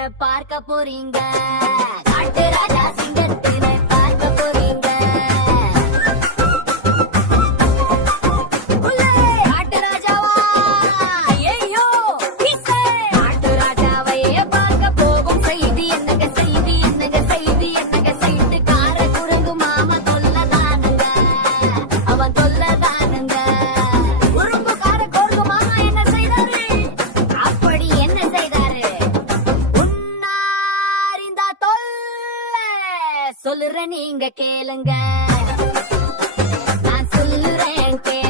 சிங்கத்தினை பார்க்க போறீங்க. காட்டு ராஜா சிங்கத்தினை பார்க்க போறீங்க. காட்டு ராஜாவா ஐயோ காட்டு ராஜாவையே பார்க்க போகும் செய்தி என்னங்க செய்தி என்னங்க செய்தி என்னங்க செய்தி கார குரங்கு மாமா தொல்லதானுங்க அவன் தொல்லதானுங்க. குறும்புக்கார குரங்கு மாமா என்ன செய்தாரு? அப்படி என்ன செய்தாரு? உன்னார் இந்த தொல்லை சொல்லுற நீங்க கேளுங்க. நான் சொல்லுறேன் கேளுங்க.